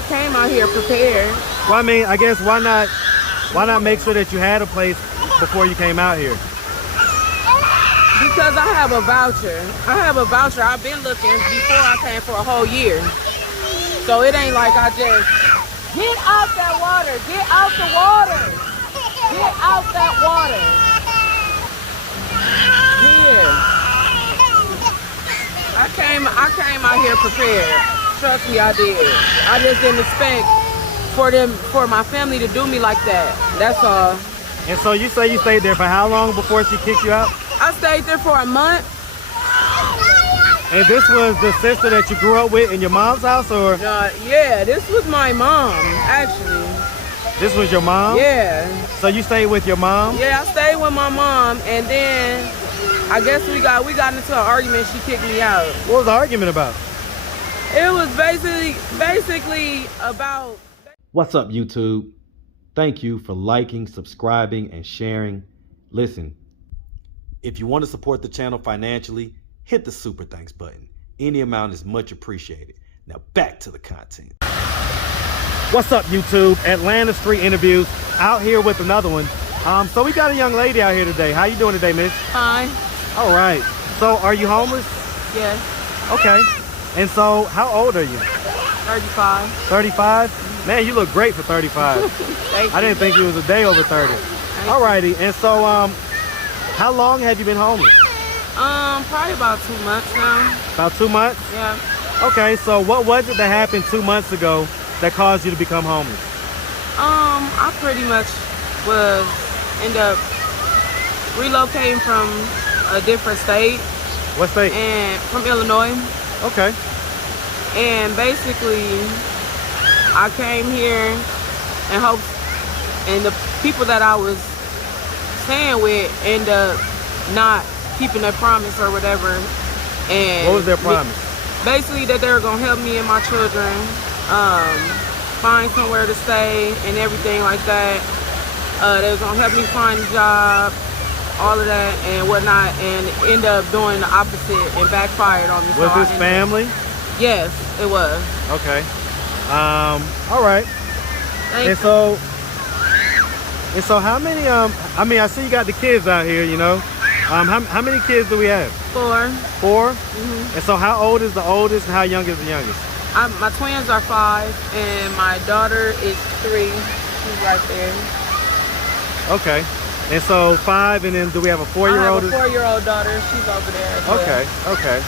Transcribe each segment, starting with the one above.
I came out here prepared. Well, I mean, I guess why not make sure that you had a place before you came out here? Because I have a voucher. I've been looking before I came for a whole year. So it ain't like I just, get out that water, get out the water, get out that water. Here. I came out here prepared. Trust me, I did. I just didn't expect for my family to do me like that. That's all. And so you say you stayed there for how long before she kicked you out? I stayed there for a month. And this was the sister that you grew up with in your mom's house, or? Yeah, this was my mom, actually. This was your mom? Yeah. So you stayed with your mom? Yeah, I stayed with my mom, and then I guess we got into an argument. She kicked me out. What was the argument about? It was basically about... What's up, YouTube? Thank you for liking, subscribing, and sharing. Listen, if you want to support the channel financially, hit the super thanks button. Any amount is much appreciated. Now back to the content. What's up, YouTube? Atlanta Street Interviews, out here with another one. So we got a young lady out here today. How you doing today, miss? Fine. All right. So are you homeless? Yes. Okay. And so how old are you? 35. 35? Man, you look great for 35. Thank you. I didn't think you was a day over 30. All righty. And so how long have you been homeless? Probably about 2 months now. About 2 months? Yeah. Okay, so what was it that happened 2 months ago that caused you to become homeless? I pretty much end up relocating from a different state. What state? And from Illinois. Okay. And basically, I came here in hopes, and the people that I was staying with end up not keeping their promise or whatever. And what was their promise? Basically that they were gonna help me and my children find somewhere to stay and everything like that. They were gonna help me find a job, all of that and whatnot, and end up doing the opposite and backfired on me. Was this family? Yes, it was. Okay. All right. Thank you. So how many I mean, I see you got the kids out here, you know. How many kids do we have? 4. 4? Mm-hmm. And so how old is the oldest and how young is the youngest? My twins are 5 and my daughter is 3. She's right there. Okay. And so 5, and then do we have a 4-year-old? I have a 4-year-old daughter. She's over there as well. Okay, okay.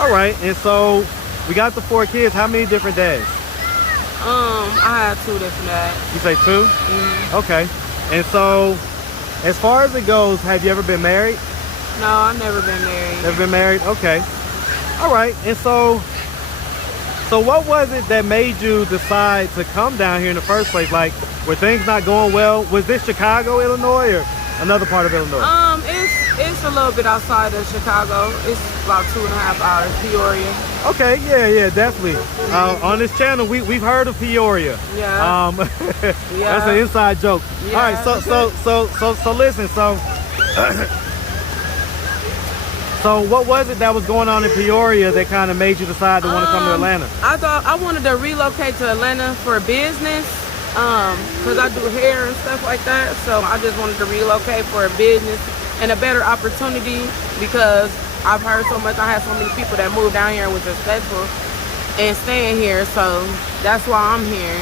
All right, and so we got the 4 kids. How many different dads? I had 2 different dads. You say 2? Mm-hmm. Okay. And so as far as it goes, have you ever been married? No, I've never been married. Never been married? Okay. All right. And so what was it that made you decide to come down here in the first place? Like, were things not going well? Was this Chicago, Illinois, or another part of Illinois? It's a little bit outside of Chicago. It's about 2.5 hours, Peoria. Okay, yeah, definitely. On this channel, we've heard of Peoria. Yeah. That's an inside joke. Yeah. All right, so listen, so what was it that was going on in Peoria that kind of made you decide to want to come to Atlanta? I thought I wanted to relocate to Atlanta for business, because I do hair and stuff like that. So I just wanted to relocate for a business and a better opportunity, because I've heard so much. I had so many people that moved down here and was successful and staying here. So that's why I'm here.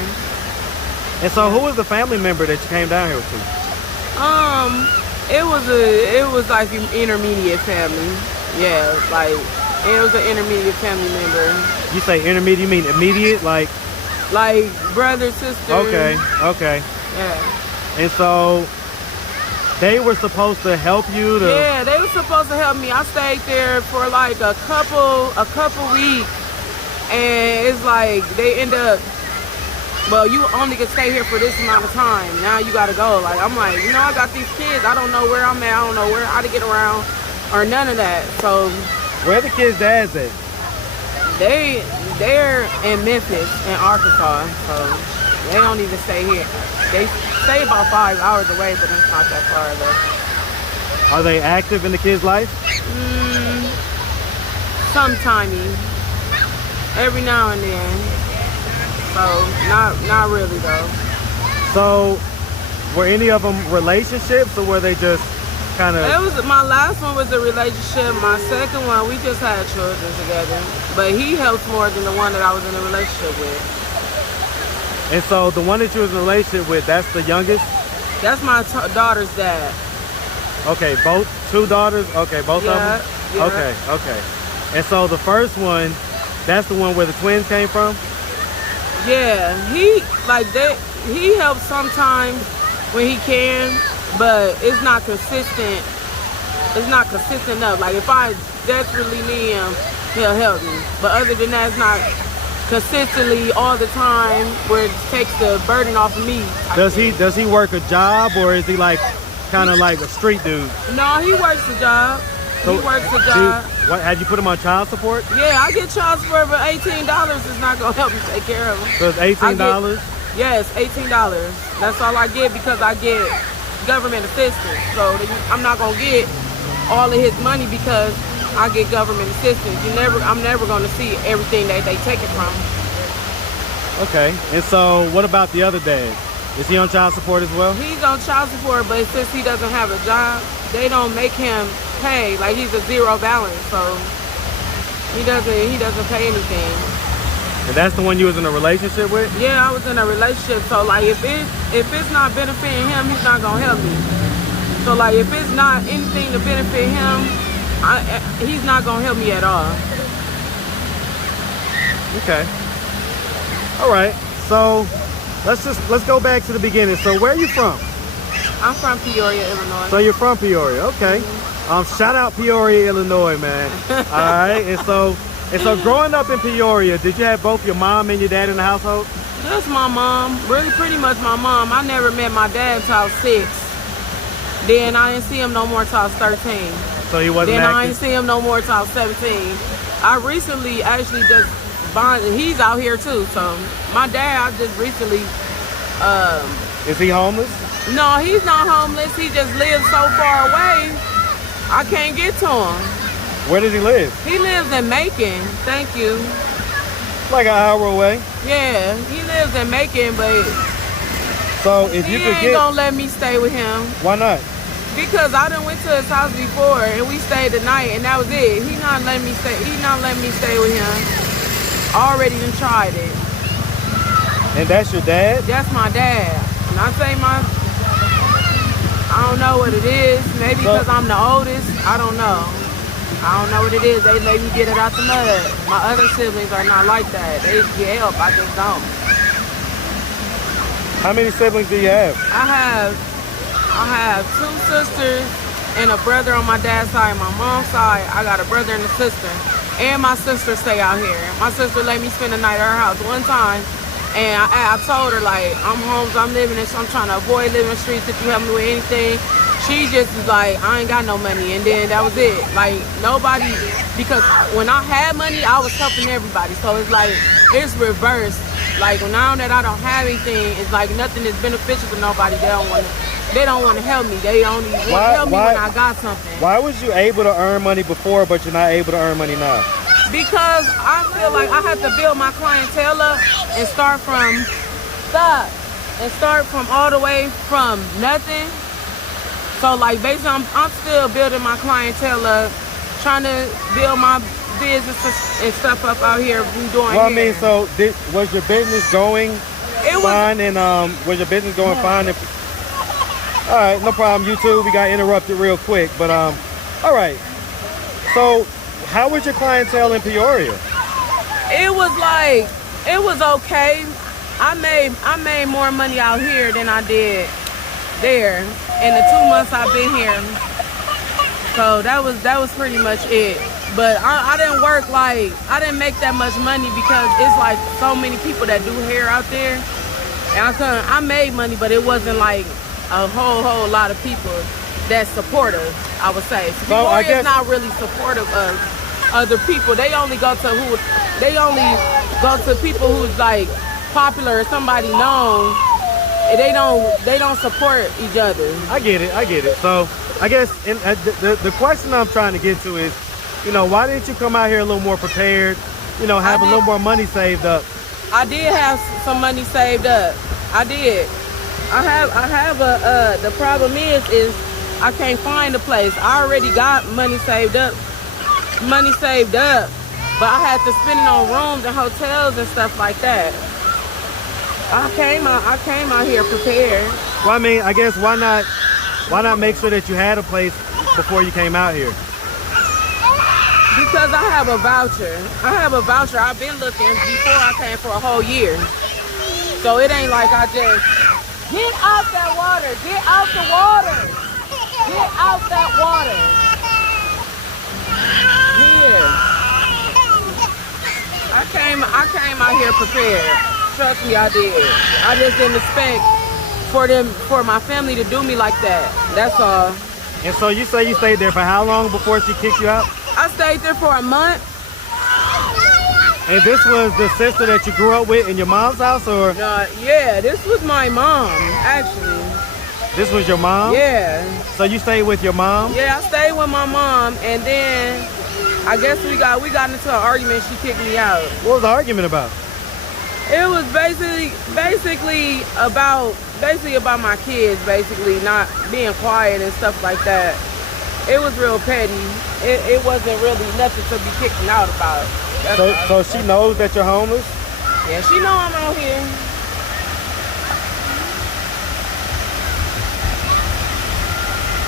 And so who was the family member that you came down here with? It was like an intermediate family. Yeah, like it was an intermediate family member. You say intermediate, you mean immediate, like brother, sister. Okay. Yeah. And so they were supposed to help you to... Yeah, they were supposed to help me. I stayed there for like a couple weeks, and it's like they end up, well, you only can stay here for this amount of time. Now you gotta go. Like, I'm like, you know, I got these kids. I don't know where I'm at. I don't know how to get around or none of that. So where the kids' dads at? They're in Memphis and Arkansas, so they don't even stay here. They stay about 5 hours away, but it's not that far though. Are they active in the kids' life? Sometime, every now and then. So not really though. So, were any of them relationships, or were they just kind of? It was my last one was a relationship. My second one, we just had children together. But he helped more than the one that I was in a relationship with. And so the one that you was in a relationship with, that's the youngest? That's my daughter's dad. Okay, both two daughters. Okay, both of them. Yeah. Okay. And so the first one, that's the one where the twins came from. Yeah, he helps sometimes when he can, but it's not consistent. It's not consistent enough. Like if I desperately need him, he'll help me. But other than that, it's not consistently all the time where it takes the burden off of me. Does he work a job, or is he like kind of like a street dude? No, he works a job. So he works a job. What, had you put him on child support? Yeah, I get child support, but $18 is not gonna help me take care of him. So it's $18? Yes, $18. That's all I get because I get government assistance. So I'm not gonna get all of his money because I get government assistance. I'm never gonna see everything that they take it from. Okay. And so what about the other dad? Is he on child support as well? He's on child support, but since he doesn't have a job, they don't make him pay. Like he's a zero balance, so he doesn't pay anything. And that's the one you was in a relationship with? Yeah, I was in a relationship. So like if it's not benefiting him, he's not gonna help me. So like if it's not anything to benefit him, he's not gonna help me at all. Okay. All right. So let's go back to the beginning. So where are you from? I'm from Peoria, Illinois. So you're from Peoria, okay. Shout out Peoria, Illinois, man. All right. And so growing up in Peoria, did you have both your mom and your dad in the household? Just my mom. Really pretty much my mom. I never met my dad until I was 6. Then I didn't see him no more until I was 13. So he wasn't Then active? I didn't see him no more until I was 17. I recently actually just bonded. He's out here too. So my dad, I just recently Is he homeless? No, he's not homeless. He just lives so far away, I can't get to him. Where does he live? He lives in Macon. Thank you. Like an hour away. Yeah, he lives in Macon, but So if you he could ain't get, gonna let me stay with him why not? because I done went to his house before and we stayed the night and that was it. He not letting me stay. He not letting me stay with him. I already done tried it. And that's your dad? That's my dad. And I say I don't know what it is. Maybe because I'm the oldest. I don't know. I don't know what it is. They let me get it out the mud. My other siblings are not like that. They get help. I just don't. How many siblings do you have? I have 2 sisters and a brother on my dad's side. My mom's side, I got a brother and a sister. And my sister stay out here. My sister let me spend the night at her house one time. And I told her, like, I'm home, so I'm living this, so I'm trying to avoid living in the streets if you help me with anything. She just was like, I ain't got no money. And then that was it. Like, nobody, because when I had money, I was helping everybody. So it's like, it's reversed. Like, now that I don't have anything, it's like nothing is beneficial to nobody. They don't want to help me. They only want to help me when I got something. Why was you able to earn money before, but you're not able to earn money now? Because I feel like I have to build my clientele up and start from all the way from nothing. So like basically I'm still building my clientele up, trying to build my business and stuff up out here. Well, I mean, so was your business going fine? And was your business going fine? All right, no problem. YouTube, we got interrupted real quick, but all right. So how was your clientele in Peoria? It was okay. I made more money out here than I did there in the 2 months I've been here. So that was pretty much it. But I didn't work I didn't make that much money because it's like so many people that do hair out there. And I made money, but it wasn't like a whole lot of people that's supportive, I would say. So Peoria is not really supportive of other people. They only go to people who's like popular or somebody known. They don't support each other. I get it. So I guess the question I'm trying to get to is, why didn't you come out here a little more prepared? Have a little more money saved up. I did have some money saved up. I did. I have a the problem is I can't find a place. I already got money saved up, but I had to spend it on rooms and hotels and stuff like that. I came out here prepared. Well, I mean, I guess why not make sure that you had a place before you came out here? Because I have a voucher. I've been looking before I came for a whole year. So it ain't like I just get out that water. Get out the water. Get out that water. Here. I came out here prepared. Trust me, I did. I just didn't expect for my family to do me like that. That's all. And so you say you stayed there for how long before she kicked you out? I stayed there for a month. And this was the sister that you grew up with in your mom's house, or? Yeah, this was my mom, actually. This was your mom? Yeah. So you stayed with your mom? Yeah, I stayed with my mom, and then I guess we got into an argument. She kicked me out. What was the argument about? It was basically about my kids, basically not being quiet and stuff like that. It was real petty. It wasn't really nothing to be kicking out about. So she knows that you're homeless? Yeah, she know I'm out here.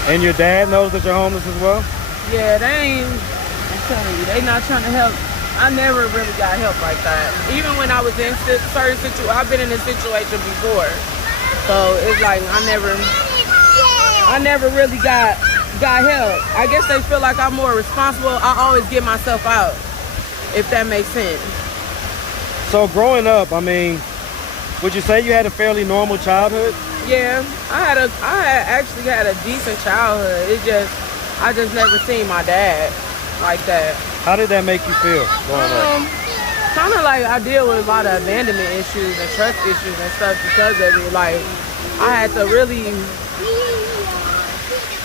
And your dad knows that you're homeless as well? Yeah, I'm telling you, they not trying to help. I never really got help like that. Even when I was in certain situations, I've been in this situation before. So it's like I never really got help. I guess they feel like I'm more responsible. I always get myself out, if that makes sense. So growing up, I mean, would you say you had a fairly normal childhood? Yeah, I actually had a decent childhood. I just never seen my dad like that. How did that make you feel growing up? Kind of like I deal with a lot of abandonment issues and trust issues and stuff because of it. Like I had to really,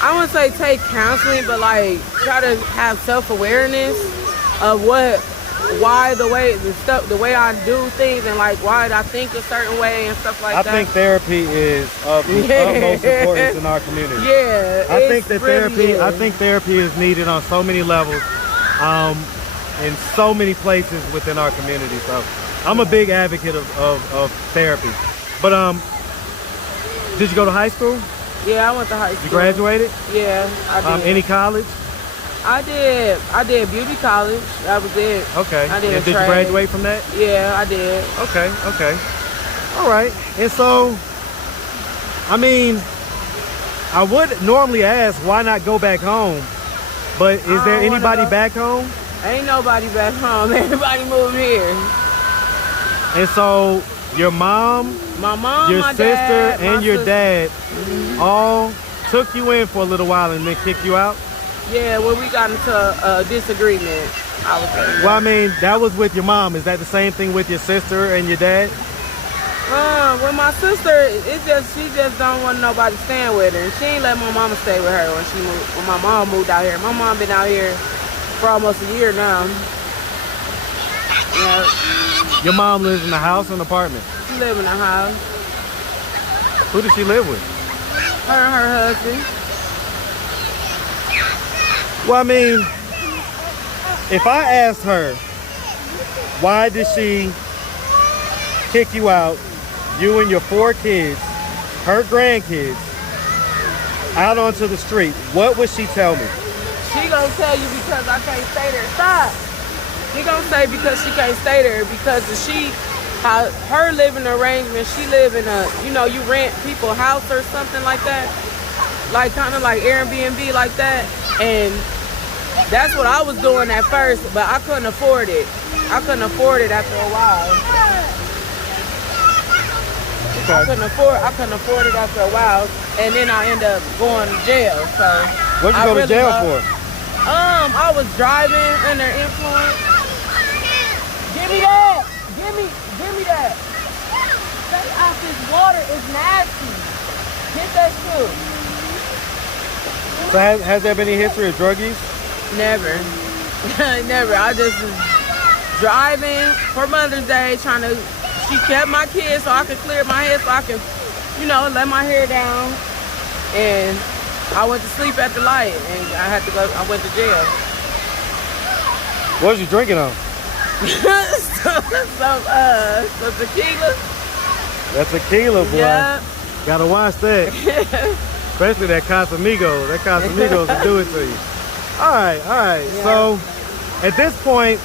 I wouldn't say take counseling, but like try to have self-awareness of the way I do things and like why I think a certain way and stuff like that. I think therapy is of the utmost importance in our community. Yeah, I think therapy is needed on so many levels, in so many places within our community. So I'm a big advocate of therapy. But did you go to high school? Yeah, I went to high school. You graduated? Yeah, I did. Any college? I did beauty college. That was it. Okay. I did. And did you graduate from that? Yeah, I did. Okay. All right. And so, I mean, I would normally ask why not go back home, but is there anybody back home? Ain't nobody back home. Everybody moved here. And so your mom, my mom, your my sister, dad, and your dad all took you in for a little while and then kicked you out? Yeah, when we got into a disagreement, I was saying. Well, I mean, that was with your mom. Is that the same thing with your sister and your dad? With my sister, she just don't want nobody staying with her. And she ain't let my mama stay with her when my mom moved out here. My mom been out here for almost a year now. Yeah. Your mom lives in a house or an apartment? She live in a house. Who does she live with? Her and her husband. Well, I mean, if I asked her, why did she kick you out, you and your 4 kids, her grandkids, out onto the street, what would she tell me? She gonna tell you because I can't stay there. Stop. She gonna say because she can't stay there because her living arrangement, she live in you rent people a house or something like that. Like kind of like Airbnb like that. And that's what I was doing at first, but I couldn't afford it. I couldn't afford it after a while. Okay. I couldn't afford it after a while, and then I ended up going to jail. So what'd you go to jail for? I was driving under influence. Give me that. Give me that. Stay out this water. It's nasty. Get that too. So has there been any history of drug use? Never. Never. I just was driving for Mother's Day trying to she kept my kids so I could clear my head, so I could, you know, let my hair down. And I went to sleep at the light, and I had to go. I went to jail. What was you drinking on? some tequila. That's tequila, boy. Yeah. Gotta watch that. Especially that Casamigos. That Casamigos will do it to you. All right. Yeah. So at this point,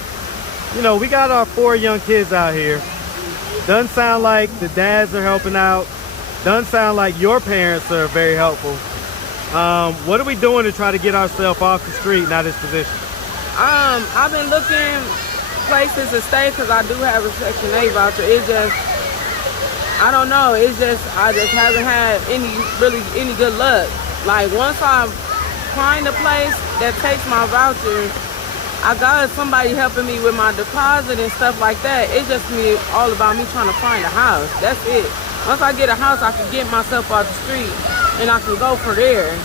you know, we got our 4 young kids out here. Doesn't sound like the dads are helping out. Doesn't sound like your parents are very helpful. What are we doing to try to get ourselves off the street and out of this position? I've been looking places to stay because I do have a Section 8 voucher. It's just, I don't know. It's just, I just haven't had any good luck. Like, once I find a place that takes my voucher, I got somebody helping me with my deposit and stuff like that. It's just all about me trying to find a house. That's it. Once I get a house, I can get myself off the street and I can go from there.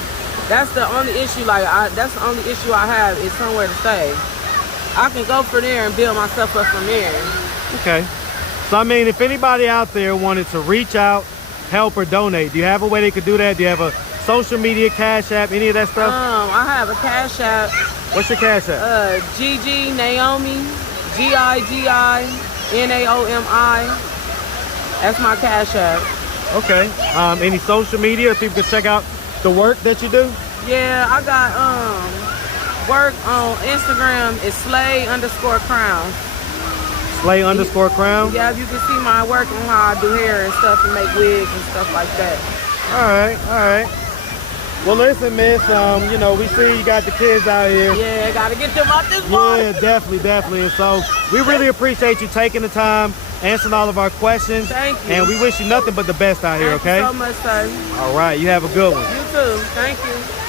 That's the only issue. That's the only issue I have is somewhere to stay. I can go from there and build myself up from there. Okay. So, I mean, if anybody out there wanted to reach out, help, or donate, do you have a way they could do that? Do you have a social media, Cash App, any of that stuff? I have a Cash App. What's your Cash App? giginaomi, giginaomi. That's my Cash App. Okay. Any social media if people can check out the work that you do? Yeah, I got work on Instagram. It's slay_crown. Slay_crown? Yeah, you can see my work on how I do hair and stuff and make wigs and stuff like that. All right. Well, listen, miss, you know, we see you got the kids out here. Yeah, gotta get them out this morning. Yeah, definitely. And so we really appreciate you taking the time, answering all of our questions. Thank you. And we wish you nothing but the best out here, okay? Thank you so much, sir. All right, you have a good one. You too. Thank you.